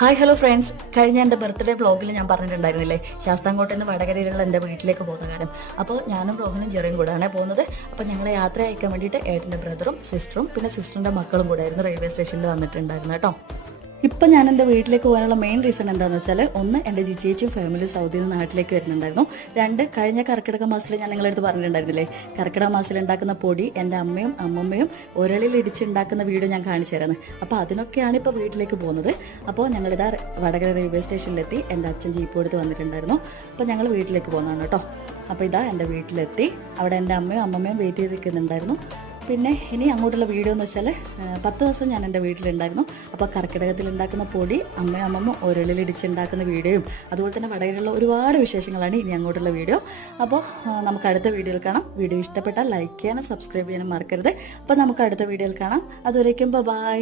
Hi hello friends, കഴിഞ്ഞ എൻ്റെ birthday വ്ളോഗിൽ ഞാൻ പറഞ്ഞിട്ടുണ്ടായിരുന്നില്ലേ ശാസ്താംകോട്ടയിൽ നിന്ന് വടകരയിലുള്ള എൻ്റെ വീട്ടിലേക്ക് പോകുന്ന കാര്യം. അപ്പോൾ ഞാനും റോഹനും ജെറിയും കൂടെയാണ് പോകുന്നത്. അപ്പോൾ ഞങ്ങളെ യാത്ര അയക്കാൻ വേണ്ടിയിട്ട് ഏട്ടൻ്റെ ബ്രദറും സിസ്റ്ററും പിന്നെ സിസ്റ്ററിൻ്റെ മക്കളും കൂടെ ആയിരുന്നു റെയിൽവേ സ്റ്റേഷനിൽ വന്നിട്ടുണ്ടായിരുന്നു കേട്ടോ. ഇപ്പം ഞാൻ എൻ്റെ വീട്ടിലേക്ക് പോകാനുള്ള മെയിൻ റീസൺ എന്താണെന്ന് വെച്ചാൽ, ഒന്ന് എൻ്റെ ജിച്ചേച്ചിയും ഫാമിലി സൗദിയിൽ നിന്ന് നാട്ടിലേക്ക് വരുന്നുണ്ടായിരുന്നു. രണ്ട്, കഴിഞ്ഞ കർക്കിടക മാസത്തിൽ ഞാൻ നിങ്ങളടുത്ത് പറഞ്ഞിട്ടുണ്ടായിരുന്നില്ലേ കർക്കിടക മാസത്തിൽ ഉണ്ടാക്കുന്ന പൊടി എൻ്റെ അമ്മയും അമ്മമ്മയും ഉരളിൽ ഇടിച്ചുണ്ടാക്കുന്ന വീഡിയോ ഞാൻ കാണിച്ചു തരുന്നത്. അപ്പോൾ അതിനൊക്കെയാണ് ഇപ്പോൾ വീട്ടിലേക്ക് പോകുന്നത്. അപ്പോൾ ഞങ്ങളിതാ വടകര റെയിൽവേ സ്റ്റേഷനിലെത്തി. എൻ്റെ അച്ഛൻ ജീപ്പ് എടുത്ത് വന്നിട്ടുണ്ടായിരുന്നു. അപ്പോൾ ഞങ്ങൾ വീട്ടിലേക്ക് പോകുന്നതാണ് കേട്ടോ. അപ്പോൾ ഇതാ എൻ്റെ വീട്ടിലെത്തി. അവിടെ എൻ്റെ അമ്മയും അമ്മമ്മയും വെയിറ്റ് ചെയ്ത് നിൽക്കുന്നുണ്ടായിരുന്നു. പിന്നെ ഇനി അങ്ങോട്ടുള്ള വീഡിയോ എന്ന് വെച്ചാൽ 10 ദിവസം ഞാൻ എൻ്റെ വീട്ടിലുണ്ടായിരുന്നു. അപ്പോൾ കർക്കിടകത്തിൽ ഉണ്ടാക്കുന്ന പൊടി അമ്മയും അമ്മമ്മ ഉരളിലിടിച്ചുണ്ടാക്കുന്ന വീഡിയോയും അതുപോലെ തന്നെ വടകരയിലുള്ള ഒരുപാട് വിശേഷങ്ങളാണ് ഇനി അങ്ങോട്ടുള്ള വീഡിയോ. അപ്പോൾ നമുക്ക് അടുത്ത വീഡിയോയിൽ കാണാം. വീഡിയോ ഇഷ്ടപ്പെട്ടാൽ ലൈക്ക് ചെയ്യാനും സബ്സ്ക്രൈബ് ചെയ്യാനും മറക്കരുത്. അപ്പോൾ നമുക്ക് അടുത്ത വീഡിയോയിൽ കാണാം. അതുവരേക്കും ബൈ.